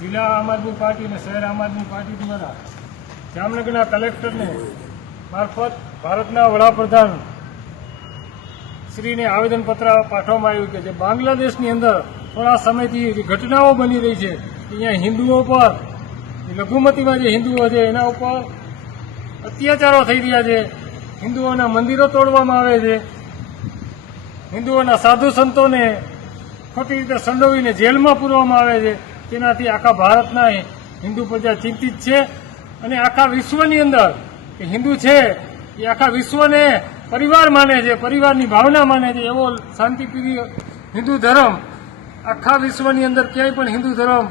જિલ્લા આમ આદમી પાર્ટી અને શહેર આમ આદમી પાર્ટી દ્વારા જામનગરના કલેક્ટરને મારફત ભારતના વડાપ્રધાન શ્રીને આવેદનપત્ર પાઠવવામાં આવ્યું કે જે બાંગ્લાદેશની અંદર થોડા સમયથી જે ઘટનાઓ બની રહી છે અહીંયા હિન્દુઓ પર લઘુમતીમાં જે હિન્દુઓ છે, એના ઉપર અત્યાચારો થઈ રહ્યા છે, હિન્દુઓના મંદિરો તોડવામાં આવે છે, હિન્દુઓના સાધુ સંતોને ખોટી રીતે સંડોવીને જેલમાં પૂરવામાં આવે છે તેનાથી આખા ભારતના હિન્દુ પ્રજા ચિંતિત છે અને આખા વિશ્વની અંદર હિન્દુ છે, એ આખા વિશ્વને પરિવાર માને છે, પરિવારની ભાવના માને છે, એવો શાંતિપ્રિય હિન્દુ ધર્મ આખા વિશ્વની અંદર ક્યાંય પણ હિન્દુ ધર્મ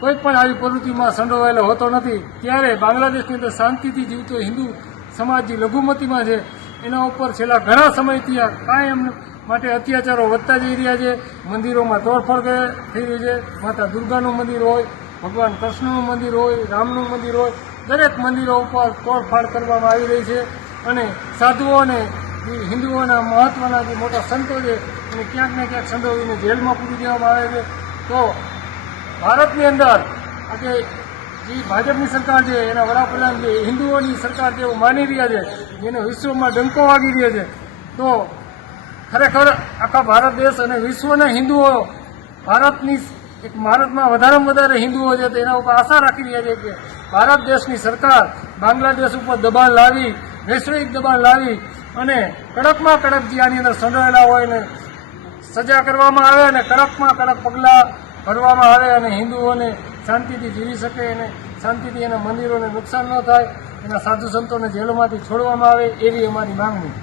કોઈ પણ આવી પ્રવૃત્તિમાં સંડોવાયેલો હોતો નથી. ત્યારે બાંગ્લાદેશની અંદર શાંતિથી જીવતો હિન્દુ સમાજ જે લઘુમતીમાં છે. એના ઉપર છેલ્લા ઘણા સમયથી આ કાયમ માટે અત્યાચારો વધતા જઈ રહ્યા છે. મંદિરોમાં તોડફોડ થઈ રહી છે. માતા દુર્ગાનું મંદિર હોય, ભગવાન કૃષ્ણનું મંદિર હોય, રામનું મંદિર હોય, દરેક મંદિરો ઉપર તોડફાડ કરવામાં આવી રહી છે. અને સાધુઓને હિન્દુઓના મહત્વના જે મોટા સંતો છે, એને ક્યાંક ને ક્યાંક સંડોવીને જેલમાં પૂરી દેવામાં આવે છે. તો ભારતની અંદર આજે જે ભાજપની સરકાર છે, એના વડાપ્રધાન જે હિન્દુઓની સરકાર જેવું માની રહ્યા છે. જેને વિશ્વમાં ડંકો વાગી રહ્યા છે. તો ખરેખર આખા ભારત દેશ અને વિશ્વના હિન્દુઓ ભારતની એક ભારતમાં વધારેમાં વધારે હિન્દુઓ છે તેના ઉપર આશા રાખી રહ્યા છે કે ભારત દેશની સરકાર બાંગ્લાદેશ ઉપર દબાણ લાવી, વૈશ્વિક દબાણ લાવી અને કડકમાં કડક જે આની અંદર સંડોયેલા હોય ને સજા કરવામાં આવે અને કડકમાં કડક પગલાં ભરવામાં આવે અને હિન્દુઓને શાંતિથી જીવી શકે અને શાંતિથી એના મંદિરોને નુકસાન ન થાય, એના સાધુ સંતોને જેલોમાંથી છોડવામાં આવે એવી અમારી માંગણી.